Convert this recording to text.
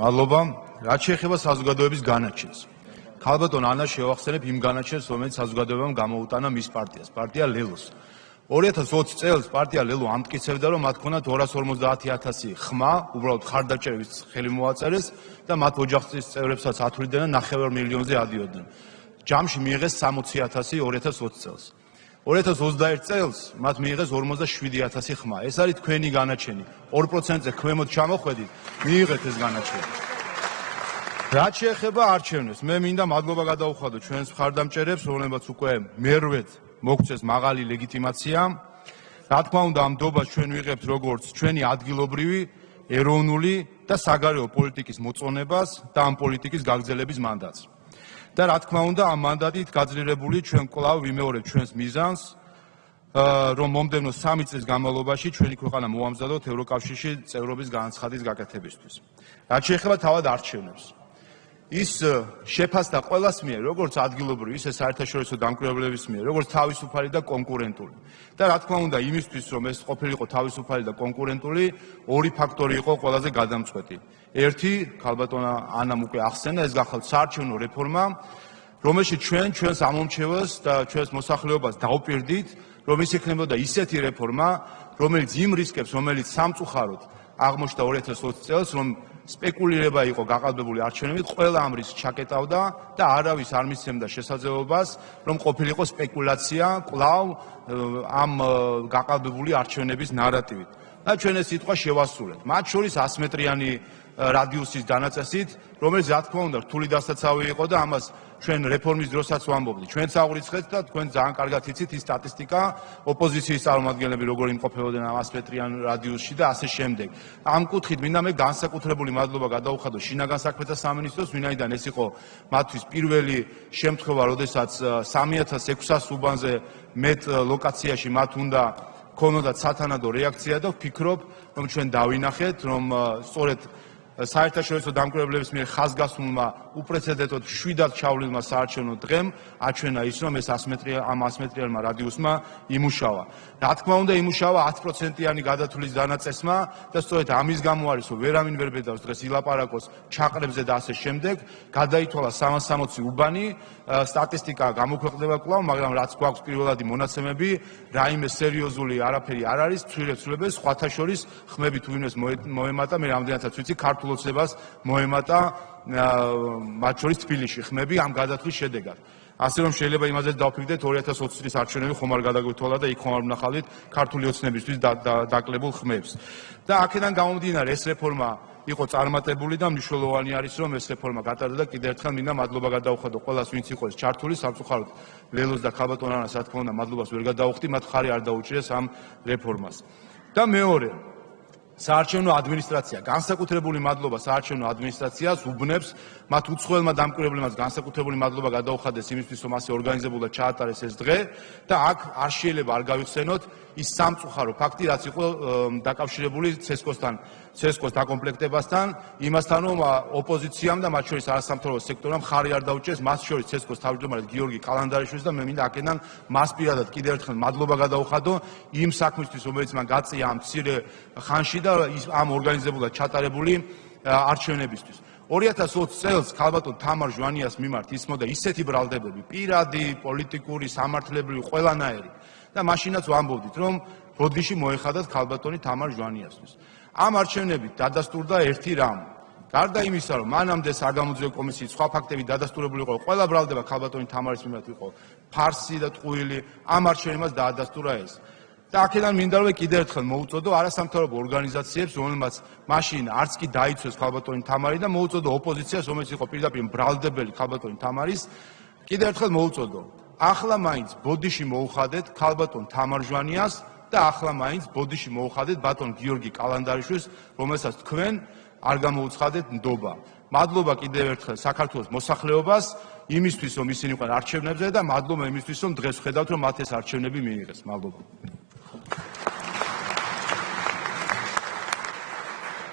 მადლობა. რაც შეეხება საზოგადოების განაჩენს. ქალბატონ ანა შევახსენებ იმ განაჩენს, რომელიც საზოგადოებამ გამოუტანა მის პარტიას, პარტია ლელოს. 2020 წელს პარტია ლელო ამტკიცებდა, რომ მათ ქონათ 250,000 ხმა, უბრალოდ ხარდაჭერების ხელი მოაწერეს და მათ ოჯახის წევრებსაც ათვლიდნენ და 9 მილიონზე ადიოდნენ. ჯამში მიიღეს 60,000 2020 წელს. 2021 წელს მათ მიიღეს 47,000 ხმა. ეს არის თქვენი განაჩენი. 2%-ზე ქვემოთ ჩამოხვედით, მიიღეთ ეს განაჩენი. რაც შეეხება არჩევნებს, მე მინდა მადლობა გადაუხადო ჩვენს მხარდამჭერებს, რომლებიც უკვე მერვედ მოგწეს მაღალი ლეგიტიმაცია. რა თქმა უნდა, ამ დობას ჩვენ ვიღებთ როგორც ჩვენი ადგილობრივი, ეროვნული და საგარეო პოლიტიკის მოწონებას და ამ პოლიტიკის გაგრძელების მანდატს. და რა თქმა უნდა, ამ მანდატით გაძლიერებული ჩვენ კვლავ ვიმეორებთ ჩვენს მიზანს, რომ მომდევნო 3 წლის განმავლობაში ჩვენი ქვეყანა მოამზადოთ ევროკავშირში წევრობის განაცხადის გაკეთებისთვის. რაც შეეხება თავად არჩევნებს. ის შეფასდა ყველას მიერ, როგორც ადგილობრივი, ისე საერთაშორისო დამკვირვებლების მიერ, როგორც თავისუფალი და კონკურენტული. და რა თქმა უნდა, იმისთვის, რომ ეს ყოფილიყო თავისუფალი და კონკურენტული, ორი ფაქტორი იყო ყველაზე გადამწყვეტი. ერთი, ქალბატონ ანამ უკვე ახსენა, ეს გახლავთ საარჩევნო რეფორმა, რომელშიც ჩვენს ამომრჩეველს და ჩვენს მოსახლეობას დავუპირდით, რომ ის იქნებოდა ისეთი რეფორმა, რომელიც იმ რისკებს, რომელიც სამწუხაროდ აღმოჩნდა 2020 წელს, რომ სპეკულირება იყო გაყალბებული არჩევნებით, ყველა ამ რისკს ჩაკეტავდა და არავის არ მისცემდა შესაძლებლობას, რომ ყოფილიყო სპეკულაცია კვლავ ამ გაყალბებული არჩევნების ნარატივით. და ჩვენ ეს სიტყვა შევასრულეთ. მათ შორის 100 მეტრიანი რადიუსის დანაწესით, რომელიც რა თქმა უნდა რთული დასაცავი იყო და ამას ჩვენ რეფორმის დროსაც ვამბობდით. ჩვენც აღვრიცხეთ და თქვენ ძალიან კარგად იცით ის სტატისტიკა, ოპოზიციის წარმომადგენლები როგორ იმყოფებოდნენ ამ 100 მეტრიან რადიუსში და ასე შემდეგ. ამ კუთხით მინდა მე განსაკუთრებული მადლობა გადაუხადო შინაგან საქმეთა სამინისტროს, ვინაიდან ეს იყო მათთვის პირველი შემთხვევა, როდესაც 3600 უბანზე მეტ ლოკაციაში მათ უნდა ქონოდათ სათანადო რეაქცია და ვფიქრობ, რომ ჩვენ დავინახეთ, რომ სწორედ საერთაშორისო დამკვირვებლების მიერ ხაზგასმულმა უპრეცედენტოდ 7-დან ჩავლილმა საარჩევნო დღემ აჩვენა ის, რომ ეს 100 მეტრიანმა რადიუსმა იმუშავა. რა თქმა უნდა, იმუშავა 10%-იანი გადათვლის დანაწესმა და სწორედ ამის გამო არის, რომ ვერავინ ვერ ბედავს დღეს ილაპარაკოს ჩაყრებზე და ასე შემდეგ. გადაითვალა 360 უბანი, სტატისტიკა გამოქვეყნდება კვლავ, მაგრამ რაც გვაქვს პირველადი მონაცემები, რაიმე სერიოზული არაფერი არ არის, ცვლილებებს სხვათა შორის ხმები თუ ვინმეს მოემატა, მე რამდენადაც ვიცი, ქართულ ოცნებას მოემატა მათ შორის თბილისში ხმები ამ გადათვლის შედეგად. ასე რომ შეიძლება იმაზეც დავფიქრდეთ 2020 წლის არჩევნები ხომ არ გადაგვეთვალა და იქ ხომ არ ვნახავთ ქართული ოცნებისთვის დაკლებულ ხმებს. და აქედან გამომდინარე ეს რეფორმა იყო წარმატებული და მნიშვნელოვანი არის, რომ ეს რეფორმა გატარდა და კიდევ ერთხელ მინდა მადლობა გადაუხადო ყველას, ვინც იყო ეს ჩართული, სამწუხაროდ ლელოს და ქალბატონ ანას, რა თქმა უნდა, მადლობას ვერ გადაუხდი, მათ ხარი არ დაუჭირეს ამ რეფორმას. და მეორე, საარჩევნო ადმინისტრაცია, განსაკუთრებული მადლობა საარჩევნო ადმინისტრაციას, უბნებს, მათ უცხოელმა დამკვირვებლებმაც განსაკუთრებული მადლობა გადაუხადეს იმისთვის, რომ ასე ორგანიზებულად ჩაატარეს ეს დღე და აქ არ შეიძლება არ გავიხსენოთ ის სამწუხარო ფაქტი, რაც იყო დაკავშირებული ცესკოს დაკომპლექტებასთან, იმასთან, რომ ოპოზიციამ და მათ შორის არასამთავრობო სექტორამ ხარი არ დაუჭირეს, მათ შორის ცესკოს თავმჯდომარედ გიორგი კალანდარიშვილს და მე მინდა აქედან მას პირადად კიდევ ერთხელ მადლობა გადაუხადო იმ საქმისთვის, რომელიც მან გაწია ამ მცირე ხანში და ამ ორგანიზებულად ჩატარებული არჩევნებისთვის. 2020 წელს ქალბატონ თამარ ჟვანიას მიმართ ისმოდა ისეთი ბრალდებები, პირადი, პოლიტიკური, სამართლებრივი, ყველანაირი და მაშინაც ვამბობდით, რომ ბოდიში მოეხადათ ქალბატონი თამარ ჟვანიასთვის. ამ არჩევნებით დადასტურდა ერთი რამ. გარდა იმისა, რომ მანამდე საგამოძიებო კომისიის სხვა ფაქტები დადასტურებული იყო, ყველა ბრალდება ქალბატონი თამარის მიმართ იყო ფარსი და ტყუილი, ამ არჩევნებმაც დაადასტურა ეს. და აქედან მინდა რომ კიდევ ერთხელ მოუწოდო არასამთავრობო ორგანიზაციებს, რომელმაც მაშინ არც კი დაიცვეს ქალბატონი თამარი და მოუწოდო ოპოზიციას, რომელიც იყო პირდაპირ ბრალდებელი ქალბატონი თამარის, კიდევ ერთხელ მოუწოდო. ახლა მაინც ბოდიში მოუხადეთ ქალბატონ თამარ ჟვანიას და ახლა მაინც ბოდიში მოუხადეთ ბატონ გიორგი კალანდარიშვილს, რომელსაც თქვენ არ გამოუცხადეთ ნდობა. მადლობა კიდევ ერთხელ საქართველოს მოსახლეობას იმისთვის, რომ ისინი იყვნენ არჩევნებზე და მადლობა იმისთვის, რომ დღეს ვხედავთ, რომ მათ ეს არჩევნები მიიღეს. მადლობა.